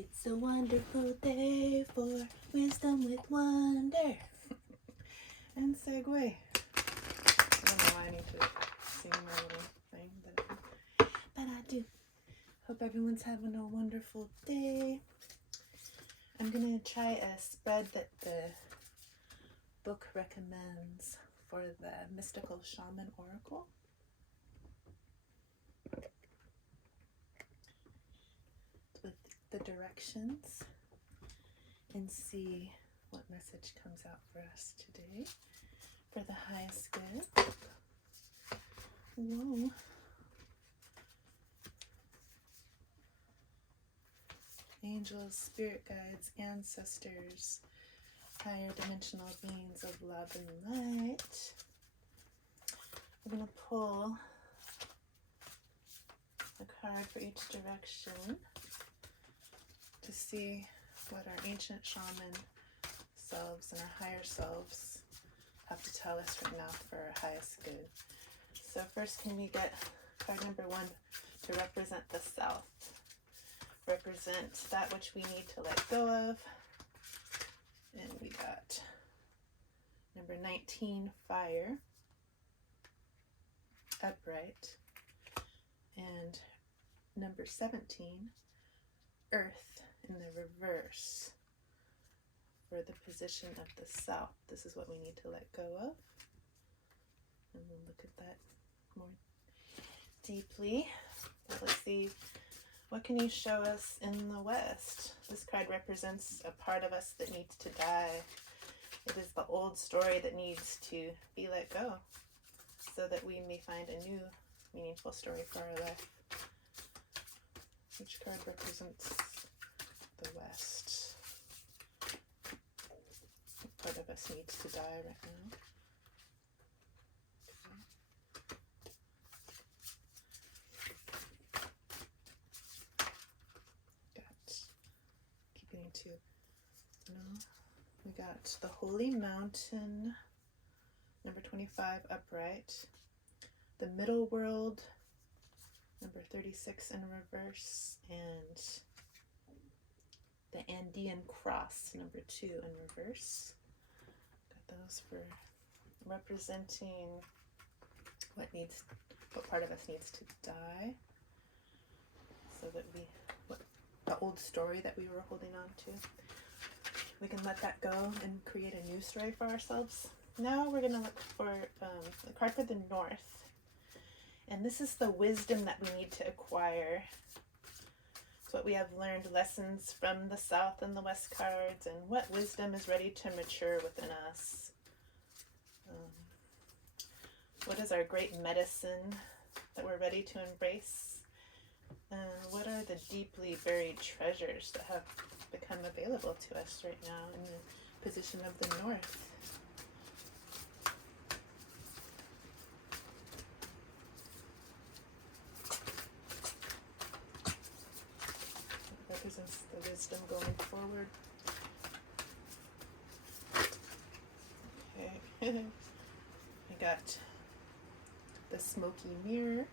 It's a wonderful day for wisdom with wonder. And segue. I don't know why I need to sing my little thing, but I do. Hope everyone's having a wonderful day. I'm going to try a spread that the book recommends for the mystical shaman oracle. With the directions and see what message comes out for us today for the highest good. Whoa. Angels, spirit guides, ancestors, higher dimensional beings of love and light. We're going to pull a card for each direction to see what our ancient shaman selves and our higher selves have to tell us right now for our highest good. So first, can we get card number 1 to represent the South? Represent that which we need to let go of. And we got number 19, fire, upright, and number 17, earth in the reverse for the position of the South. This is what we need to let go of. And we'll look at that more deeply. But let's see, what can you show us in the West? This card represents a part of us that needs to die. It is the old story that needs to be let go so that we may find a new meaningful story for our life. Which card represents the West? What part of us needs to die right now? We got the Holy Mountain, number 25, upright, the Middle World, number 36 in reverse, and the Andean Cross, number 2 in reverse. Got those for representing what part of us needs to die, so that the old story that we were holding on to, we can let that go and create a new story for ourselves. Now we're going to look for a card for the North. And this is the wisdom that we need to acquire. It's what we have learned, lessons from the South and the West cards, and what wisdom is ready to mature within us. What is our great medicine that we're ready to embrace? And what are the deeply buried treasures that have become available to us right now in the position of the North? It represents the wisdom going forward. Okay. We got the smoky mirror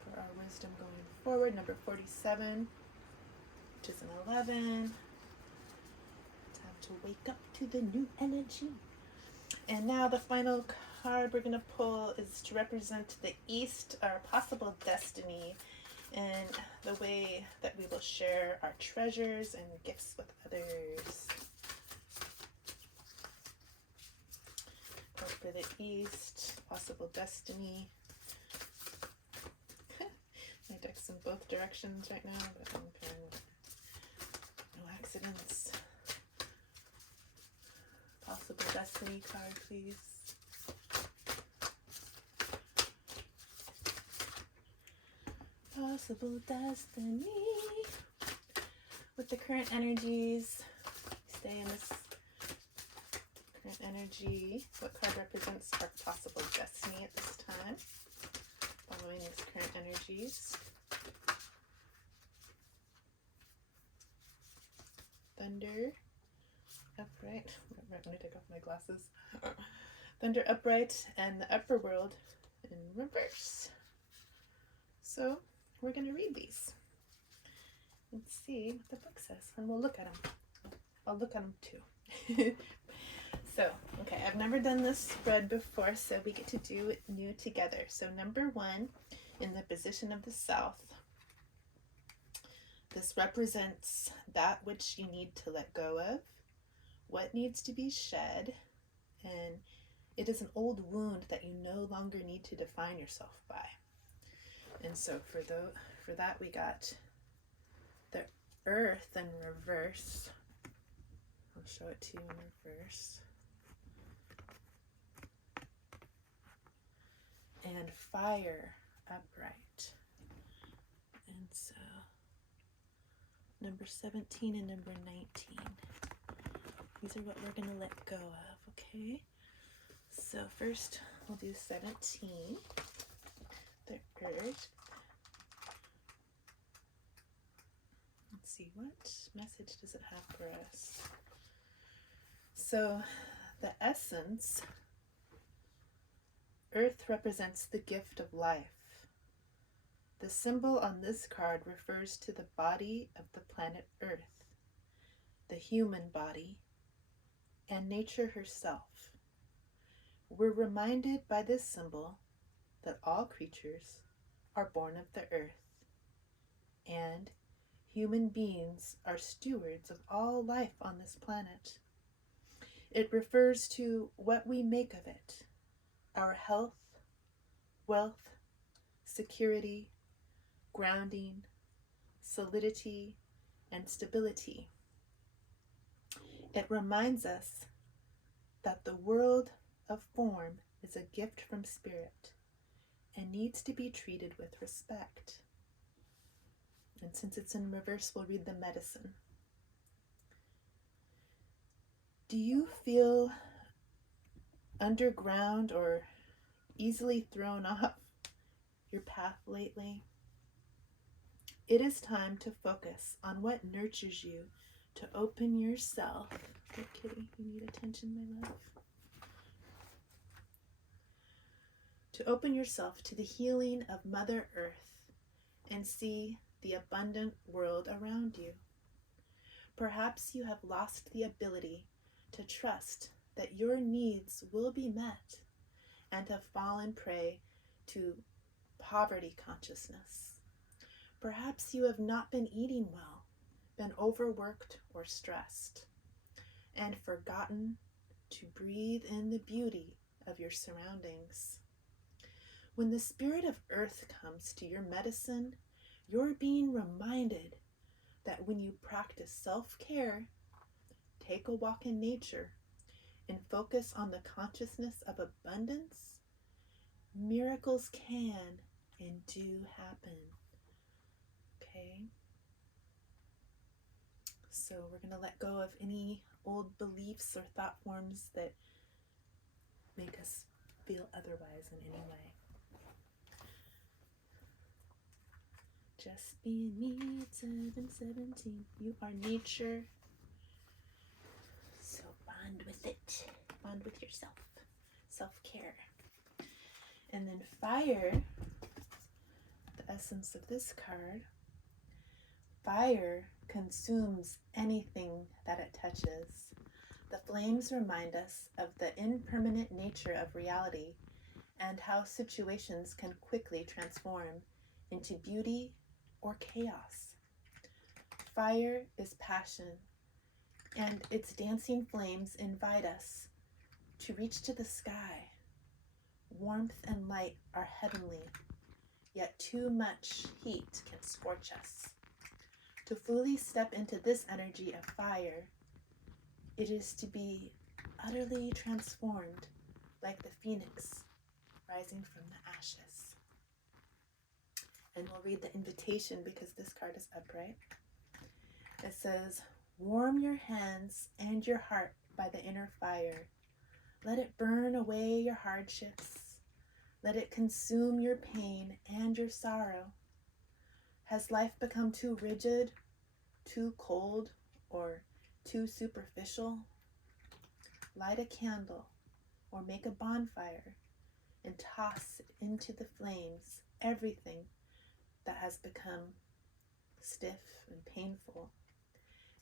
for our wisdom going forward, number 47. Which is an 11. Time to wake up to the new energy. And now the final card we're going to pull is to represent the East, our possible destiny, and the way that we will share our treasures and gifts with others. Card for the East, possible destiny. My deck's in both directions right now, but I'm kind of accidents. Possible destiny card, please. Possible destiny. With the current energies, stay in this current energy. What card represents our possible destiny at this time? Following these current energies. Thunder, upright. I'm going to take off my glasses. Thunder, upright, and the upper world in reverse. So we're going to read these. Let's see what the book says, and we'll look at them. I'll look at them too. So, okay, I've never done this spread before, so we get to do it new together. So number 1, in the position of the south, this represents that which you need to let go of, what needs to be shed, and it is an old wound that you no longer need to define yourself by. And so for that we got the earth in reverse. I'll show it to you in reverse. And fire upright. And so number 17 and number 19. These are what we're going to let go of, okay? So first we'll do 17, the earth. Let's see, what message does it have for us? So the essence, earth represents the gift of life. The symbol on this card refers to the body of the planet Earth, the human body, and nature herself. We're reminded by this symbol that all creatures are born of the earth, and human beings are stewards of all life on this planet. It refers to what we make of it, our health, wealth, security, grounding, solidity, and stability. It reminds us that the world of form is a gift from spirit and needs to be treated with respect. And since it's in reverse, we'll read the medicine. Do you feel underground or easily thrown off your path lately? It is time to focus on what nurtures you, to open yourself. Good kitty, you need attention, my love. To open yourself to the healing of Mother Earth and see the abundant world around you. Perhaps you have lost the ability to trust that your needs will be met and have fallen prey to poverty consciousness. Perhaps you have not been eating well, been overworked or stressed, and forgotten to breathe in the beauty of your surroundings. When the spirit of earth comes to your medicine, you're being reminded that when you practice self-care, take a walk in nature, and focus on the consciousness of abundance, miracles can and do happen. Okay? So we're going to let go of any old beliefs or thought forms that make us feel otherwise in any way. Just be me at 7:17. You are nature. So bond with it. Bond with yourself. Self-care. And then fire, the essence of this card. Fire consumes anything that it touches. The flames remind us of the impermanent nature of reality and how situations can quickly transform into beauty or chaos. Fire is passion, and its dancing flames invite us to reach to the sky. Warmth and light are heavenly, yet too much heat can scorch us. To fully step into this energy of fire, it is to be utterly transformed like the phoenix rising from the ashes. And we'll read the invitation because this card is upright. It says, warm your hands and your heart by the inner fire. Let it burn away your hardships. Let it consume your pain and your sorrow. Has life become too rigid, too cold, or too superficial? Light a candle or make a bonfire and toss into the flames everything that has become stiff and painful.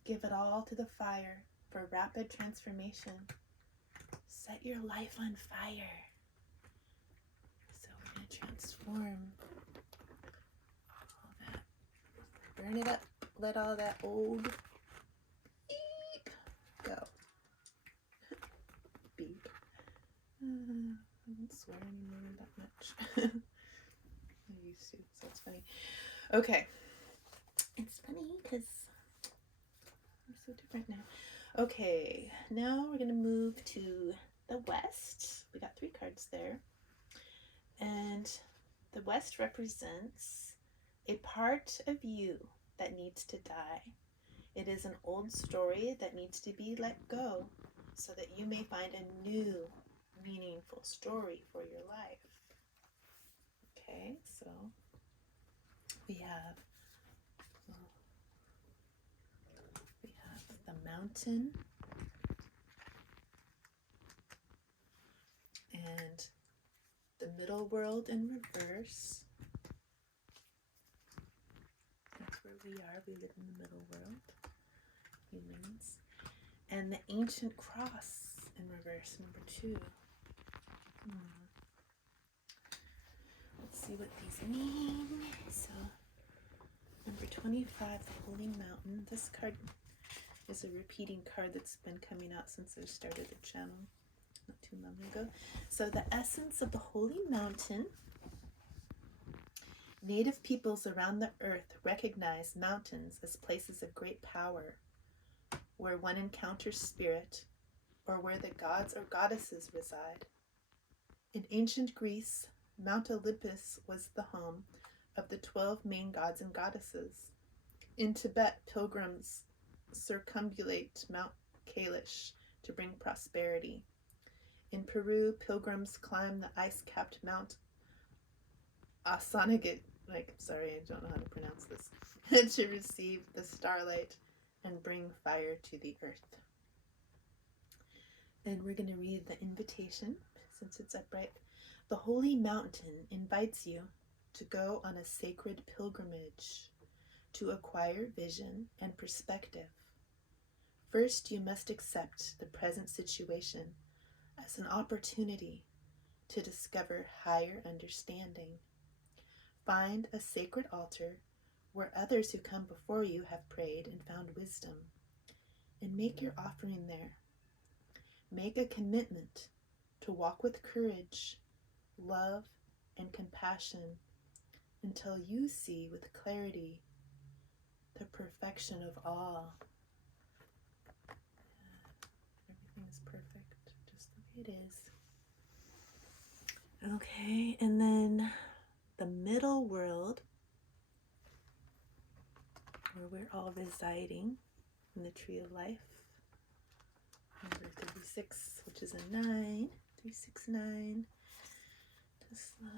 Give it all to the fire for rapid transformation. Set your life on fire. So we're going to transform all that. Burn it up. Let all that old beep go. Beep. I don't swear anymore that much. I used to, so it's funny. Okay. It's funny because I'm so different now. Okay, now we're going to move to the West. We got 3 cards there. And the West represents a part of you that needs to die. It is an old story that needs to be let go so that you may find a new, meaningful story for your life. Okay, so we have the mountain and the middle world in reverse. That's where we are. We live in the middle world, humans. And the ancient cross in reverse, number 2. Let's see what these mean. So, number 25, the Holy Mountain. This card is a repeating card that's been coming out since I started the channel not too long ago. So the essence of the Holy Mountain. Native peoples around the earth recognize mountains as places of great power, where one encounters spirit, or where the gods or goddesses reside. In ancient Greece, Mount Olympus was the home of the 12 main gods and goddesses. In Tibet, pilgrims circumambulate Mount Kailash to bring prosperity. In Peru, pilgrims climb the ice-capped Mount Asanagat, I don't know how to pronounce this, to receive the starlight and bring fire to the earth. And we're going to read the invitation, since it's upright. The Holy Mountain invites you to go on a sacred pilgrimage to acquire vision and perspective. First, you must accept the present situation as an opportunity to discover higher understanding. Find a sacred altar where others who come before you have prayed and found wisdom, and make your offering there. Make a commitment to walk with courage, love, and compassion until you see with clarity the perfection of all. Everything is perfect, just the way it is. Okay, and then the middle world, where we're all residing in the tree of life. Number 36, which is a 9. 369. Tesla.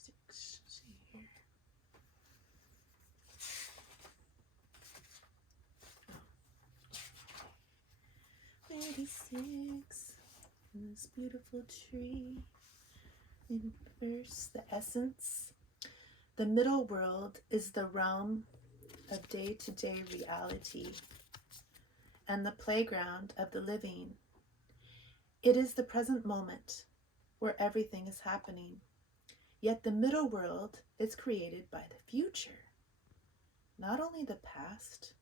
36. See here. 36. And this beautiful tree. In verse, the essence. The middle world is the realm of day-to-day reality and the playground of the living. It is the present moment where everything is happening. Yet the middle world is created by the future, not only the past,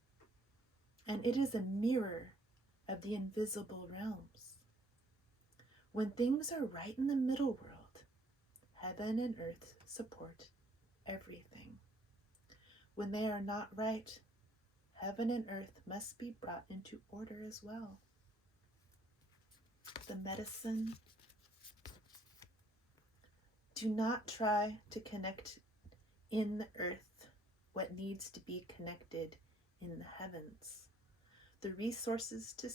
and it is a mirror of the invisible realms. When things are right in the middle world, heaven and earth support everything. When they are not right, heaven and earth must be brought into order as well. The medicine. Do not try to connect in the earth what needs to be connected in the heavens. The resources to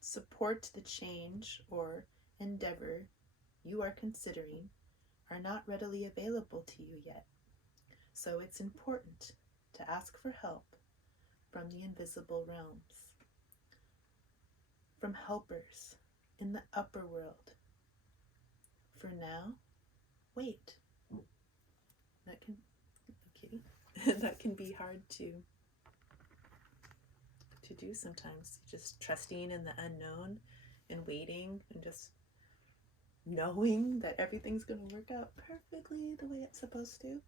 support the change or endeavor you are considering are not readily available to you yet. So it's important to ask for help from the invisible realms, from helpers in the upper world. For now, wait. That can, kitty. that can be hard to do sometimes. Just trusting in the unknown and waiting and just knowing that everything's going to work out perfectly the way it's supposed to.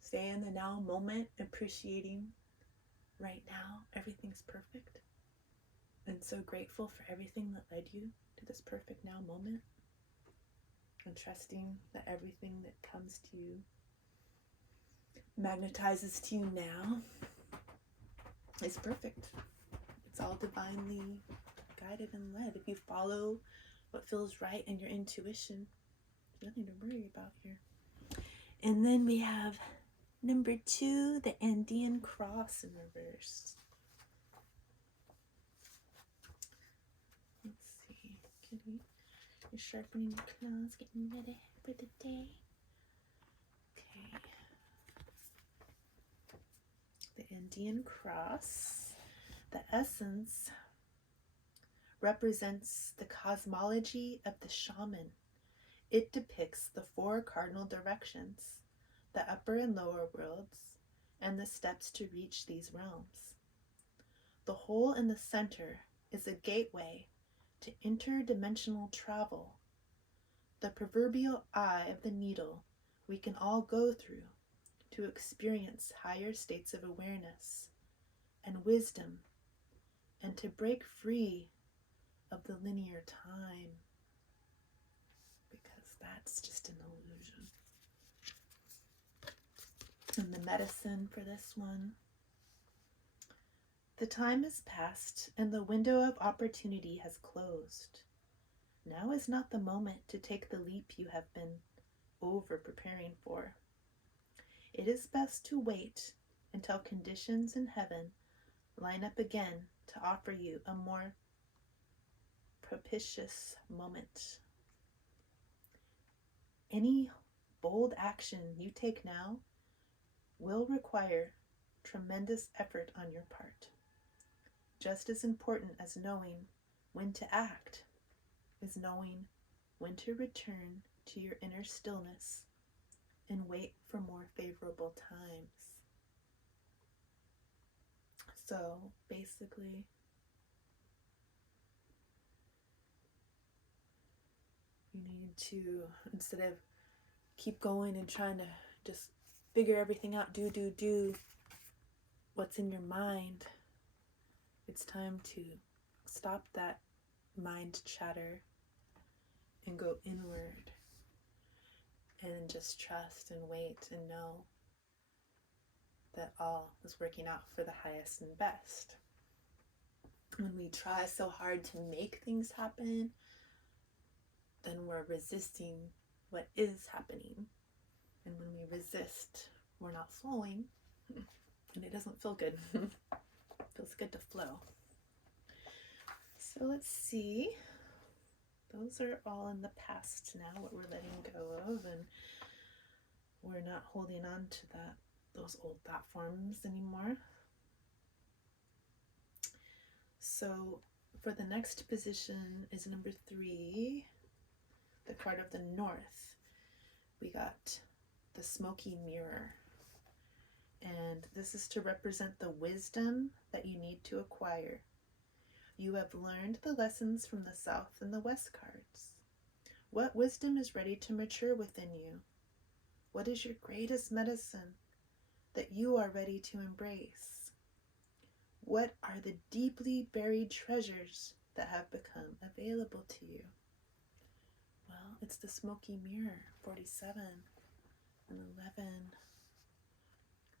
Stay in the now moment, appreciating right now, everything's perfect. And so grateful for everything that led you to this perfect now moment. And trusting that everything that comes to you, magnetizes to you now, is perfect. It's all divinely guided and led. If you follow what feels right in your intuition, there's nothing to worry about here. And then we have number 2, the Andean Cross in reverse. Let's see, Kitty, you're sharpening your claws, getting ready for the day. Okay. The Andean Cross, the essence, represents the cosmology of the shaman. It depicts the 4 cardinal directions, the upper and lower worlds, and the steps to reach these realms. The hole in the center is a gateway to interdimensional travel, the proverbial eye of the needle we can all go through to experience higher states of awareness and wisdom, and to break free of the linear time, because that's just an illusion. And the medicine for this one: the time has passed and the window of opportunity has closed. Now is not the moment to take the leap you have been over preparing for. It is best to wait until conditions in heaven line up again to offer you a more propitious moment. Any bold action you take now will require tremendous effort on your part. Just as important as knowing when to act is knowing when to return to your inner stillness and wait for more favorable times. So basically, you need to, instead of keep going and trying to just figure everything out, do what's in your mind, it's time to stop that mind chatter and go inward and just trust and wait and know that all is working out for the highest and best. When we try so hard to make things happen, then we're resisting what is happening. And when we resist, we're not flowing, and it doesn't feel good. It feels good to flow. So let's see. Those are all in the past now, what we're letting go of, and we're not holding on to those old thought forms anymore. So for the next position is number 3, the card of the North. We got the smoky mirror, and this is to represent the wisdom that you need to acquire. You have learned the lessons from the South and the West cards. What wisdom is ready to mature within you? What is your greatest medicine that you are ready to embrace? What are the deeply buried treasures that have become available to you? Well, it's the smoky mirror, 47 and 11.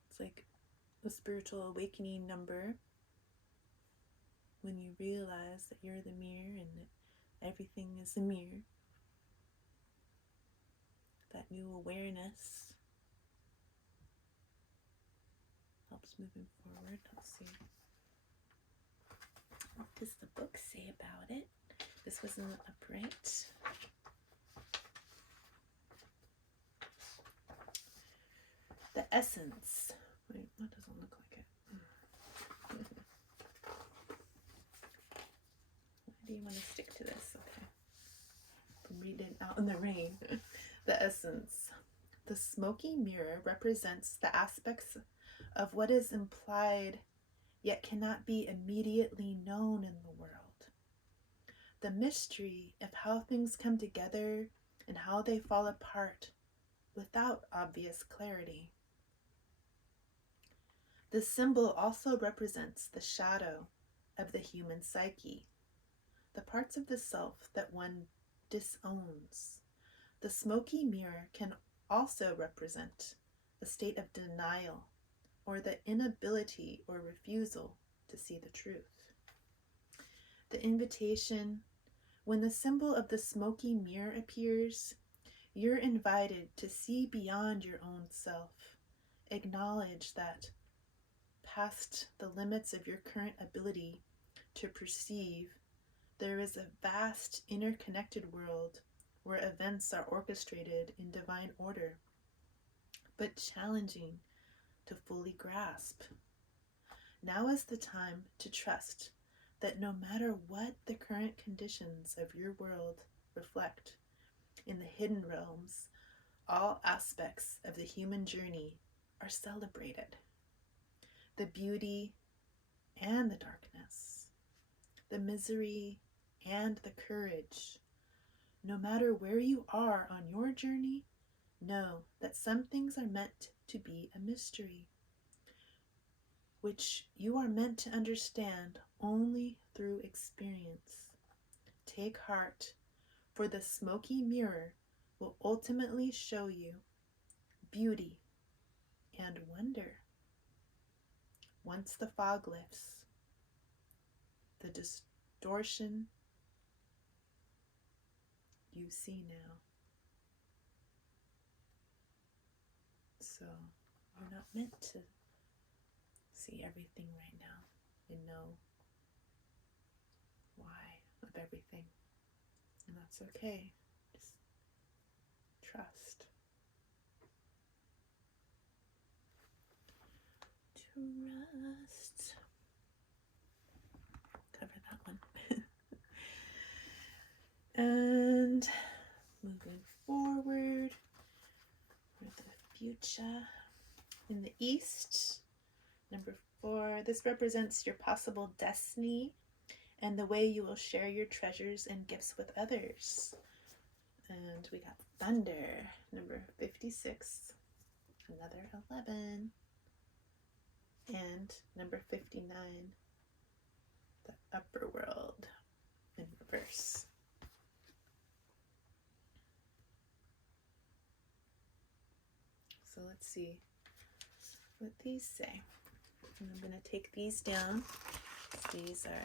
It's like the spiritual awakening number, when you realize that you're the mirror and that everything is a mirror. That new awareness helps moving forward. Let's see. What does the book say about it? This was in the upright. The essence. Wait, that doesn't look like it. Why do you want to stick to this? Okay. I'm reading out in the rain. The essence. The smoky mirror represents the aspects of what is implied yet cannot be immediately known in the world. The mystery of how things come together and how they fall apart without obvious clarity. The symbol also represents the shadow of the human psyche, the parts of the self that one disowns. The smoky mirror can also represent a state of denial or the inability or refusal to see the truth. The invitation: when the symbol of the smoky mirror appears, you're invited to see beyond your own self. Acknowledge that past the limits of your current ability to perceive, there is a vast interconnected world where events are orchestrated in divine order, but challenging to fully grasp. Now is the time to trust that no matter what the current conditions of your world reflect, in the hidden realms, all aspects of the human journey are celebrated. The beauty and the darkness, the misery and the courage. No matter where you are on your journey, know that some things are meant to be a mystery, which you are meant to understand only through experience. Take heart, for the smoky mirror will ultimately show you beauty and wonder. Once the fog lifts, the distortion you see now. So you're not meant to see everything right now and know why of everything. And that's okay. Just trust. Trust. Cover that one. And moving forward for the future. In the east, number 4, this represents your possible destiny and the way you will share your treasures and gifts with others. And we got thunder, number 56, another 11, and number 59, the upper world in reverse. So let's see what these say. And I'm going to take these down. These are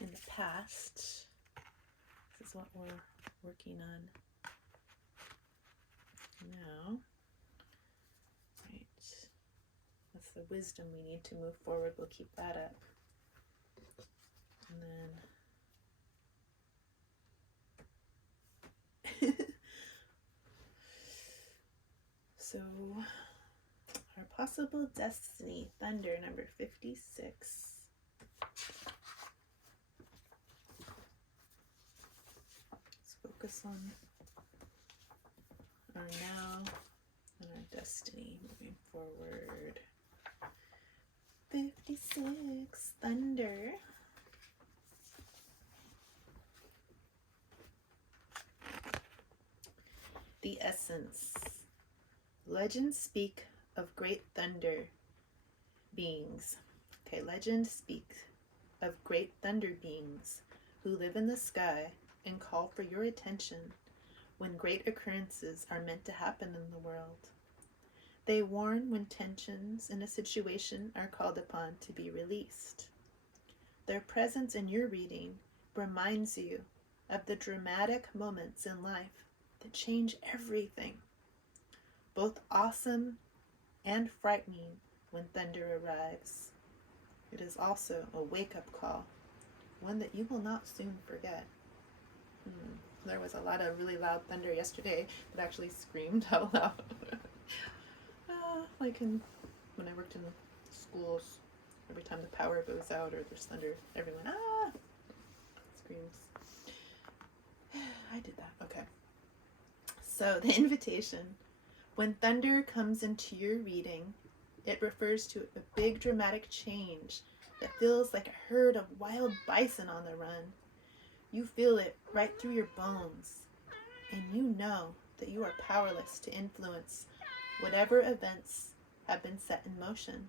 in the past. This is what we're working on now. Right. That's the wisdom we need to move forward. We'll keep that up. And then so our possible destiny, thunder, number 56. Let's focus on our now and our destiny moving forward. 56, thunder. The essence. Legends speak of great thunder beings. Okay, legends speak of great thunder beings who live in the sky and call for your attention when great occurrences are meant to happen in the world. They warn when tensions in a situation are called upon to be released. Their presence in your reading reminds you of the dramatic moments in life that change everything, both awesome and frightening when thunder arrives. It is also a wake-up call, one that you will not soon forget. There was a lot of really loud thunder yesterday that actually screamed out loud. Like when I worked in the schools, every time the power goes out or there's thunder, everyone screams. I did that. Okay. So the invitation: when thunder comes into your reading, It refers to a big dramatic change that feels like a herd of wild bison on the run. You feel it right through your bones, and you know that you are powerless to influence whatever events have been set in motion.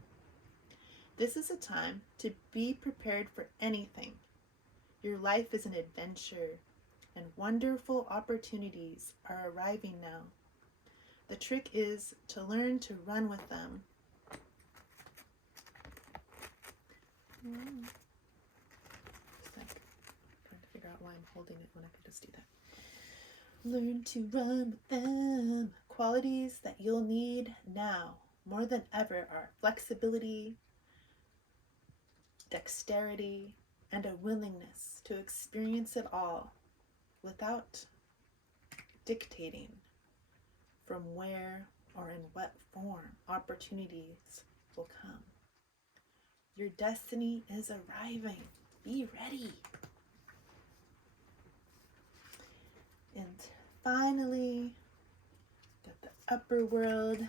This is a time to be prepared for anything. Your life is an adventure, and wonderful opportunities are arriving now. The trick is to learn to run with them. Just like trying to figure out why I'm holding it when I could just do that. Learn to run with them. Qualities that you'll need now more than ever are flexibility, dexterity, and a willingness to experience it all without dictating from where or in what form opportunities will come. Your destiny is arriving. Be ready. And finally, got the upper world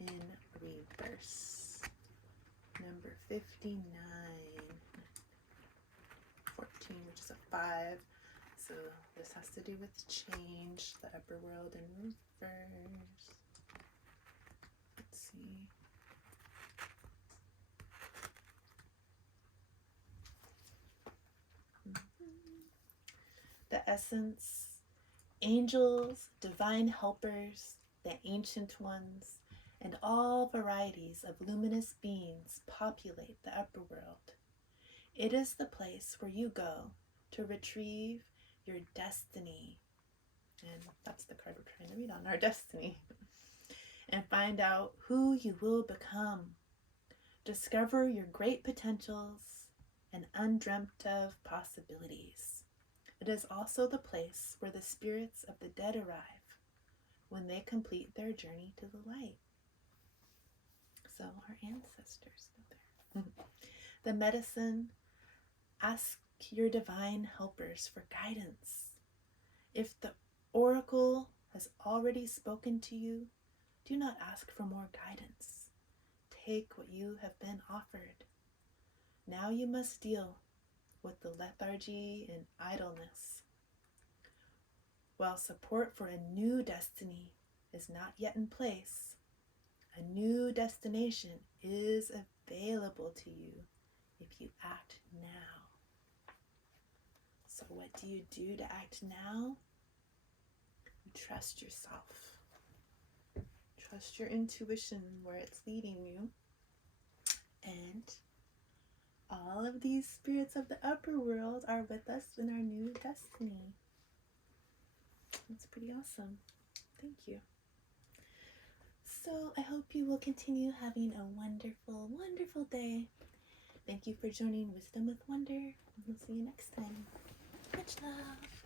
in reverse. Number 59. 14, which is a 5. So this has to do with change, the upper world in reverse. Let's see. The essence, angels, divine helpers, the ancient ones, and all varieties of luminous beings populate the upper world. It is the place where you go to retrieve your destiny. And that's the card we're trying to read on, our destiny. And find out who you will become. Discover your great potentials and undreamt of possibilities. It is also the place where the spirits of the dead arrive when they complete their journey to the light. So our ancestors go there. The medicine, ask your divine helpers for guidance. If the oracle has already spoken to you, do not ask for more guidance. Take what you have been offered. Now you must deal with the lethargy and idleness. While support for a new destiny is not yet in place, a new destination is available to you if you act now. So what do you do to act now? You trust yourself. Trust your intuition where it's leading you. And all of these spirits of the upper world are with us in our new destiny. That's pretty awesome. Thank you. So I hope you will continue having a wonderful, wonderful day. Thank you for joining Wisdom with Wonder. We'll see you next time. Much love.